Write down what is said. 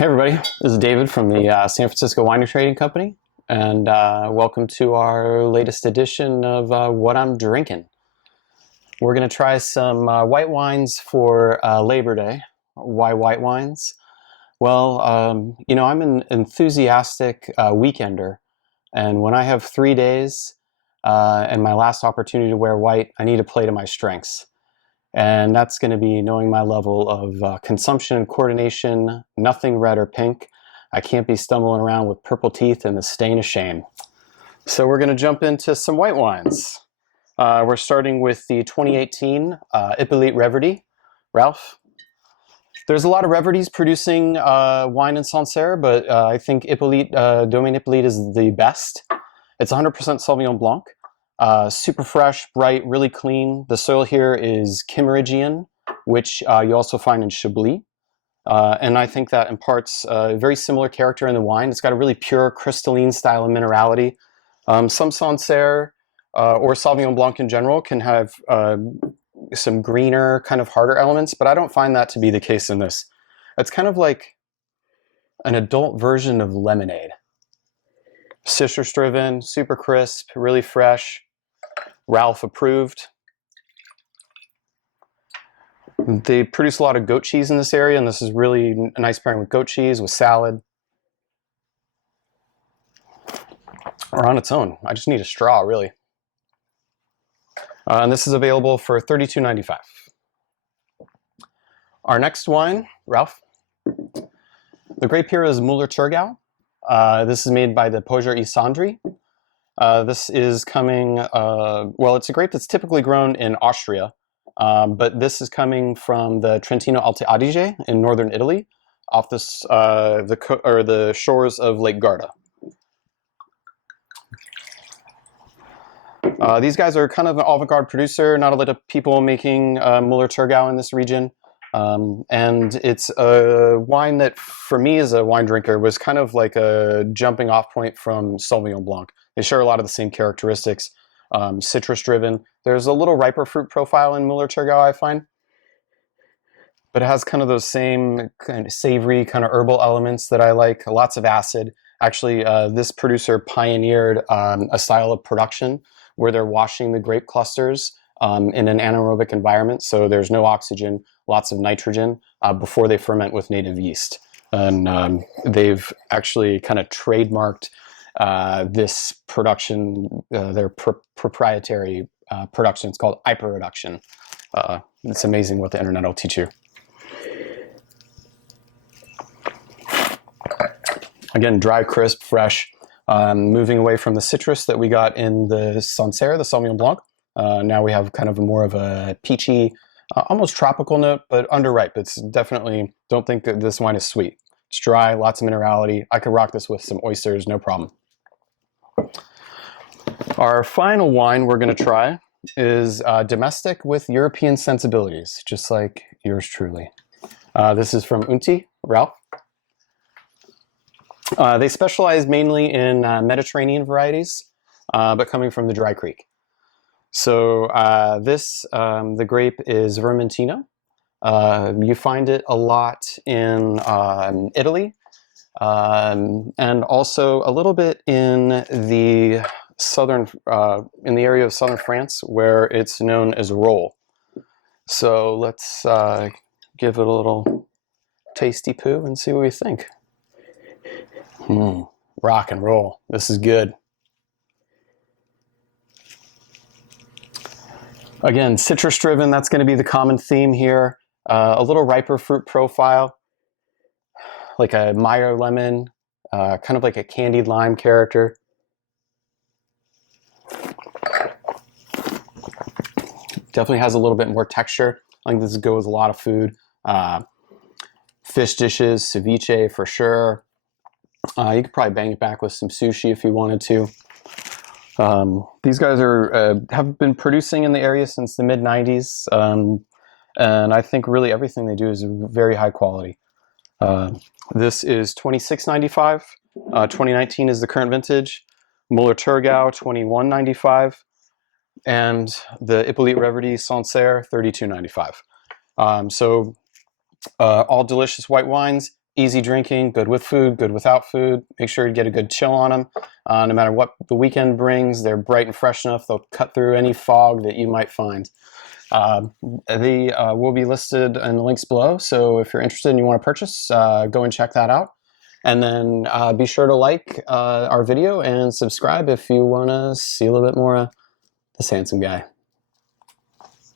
Hey everybody, this is David from the San Francisco Wine and Trading Company, and welcome to our latest edition of What I'm Drinking. We're going to try some white wines for Labor Day. Why white wines? Well, you know, I'm an enthusiastic weekender, and when I have 3 days and my last opportunity to wear white, I need to play to my strengths. And that's going to be knowing my level of consumption and coordination, nothing red or pink. I can't be stumbling around with purple teeth and the stain of shame. So we're going to jump into some white wines. We're starting with the 2018 Hippolyte Reverdy. Ralph? There's a lot of Reverdys producing wine in Sancerre, but I think Domaine Hippolyte is the best. It's 100% Sauvignon Blanc. Super fresh, bright, really clean. The soil here is Kimmeridgian, which you also find in Chablis. And I think that imparts a very similar character in the wine. It's got a really pure, crystalline style of minerality. Some Sancerre or Sauvignon Blanc in general can have some greener, kind of harder elements, but I don't find that to be the case in this. It's kind of like an adult version of lemonade. Citrus-driven, super crisp, really fresh. Ralph approved. They produce a lot of goat cheese in this area, and this is really a nice pairing with goat cheese, with salad, or on its own. I just need a straw, really. And this is available for $32.95. Our next wine, Ralph. The grape here is Muller Turgal. This is made by the Pojer Sandri. This is coming, well, it's a grape that's typically grown in Austria, but this is coming from the Trentino-Alto Adige in northern Italy, off this, the shores of Lake Garda. These guys are kind of an avant-garde producer, not a lot of people making Muller Turgal in this region. And it's a wine that, for me as a wine drinker, was kind of like a jumping off point from Sauvignon Blanc. They share a lot of the same characteristics, citrus-driven. There's a little riper fruit profile in Muller Turgal, I find. But it has kind of those same kind of savory, kind of herbal elements that I like, lots of acid. Actually, this producer pioneered a style of production where they're washing the grape clusters in an anaerobic environment, so there's no oxygen, lots of nitrogen, before they ferment with native yeast. And they've actually kind of trademarked this production, their proprietary production. It's called hyperreduction. It's amazing what the internet will teach you. Again, dry, crisp, fresh. Moving away from the citrus that we got in the Sancerre, the Sauvignon Blanc. Now we have kind of more of a peachy, almost tropical note, but underripe. It's definitely, don't think that this wine is sweet. It's dry, lots of minerality. I could rock this with some oysters, no problem. Our final wine we're going to try is domestic with European sensibilities, just like yours truly. This is from Unti, Ralph. They specialize mainly in Mediterranean varieties, but coming from the dry creek. So the grape is Vermentino. You find it a lot in Italy, and also a little bit in the in the area of southern France, where it's known as roll. So let's give it a little tasty poo and see what we think. Rock and roll. This is good. Again, citrus driven, that's going to be the common theme here. A little riper fruit profile, like a Meyer lemon, kind of like a candied lime character. Definitely has a little bit more texture. I think this would go with a lot of food. Fish dishes, ceviche for sure. You could probably bang it back with some sushi if you wanted to. These guys have been producing in the area since the mid-90s, and I think really everything they do is very high quality. This is $26.95. 2019 is the current vintage. Muller Turgau, $21.95. And the Hippolyte Reverdy Sancerre, $32.95. So all delicious white wines. easy drinking, good with food, good without food. Make sure you get a good chill on them. No matter what the weekend brings, they're bright and fresh enough. They'll cut through any fog that you might find. They will be listed in the links below, so if you're interested and you want to purchase, go and check that out. And then be sure to like our video and subscribe if you want to see a little bit more of this handsome guy.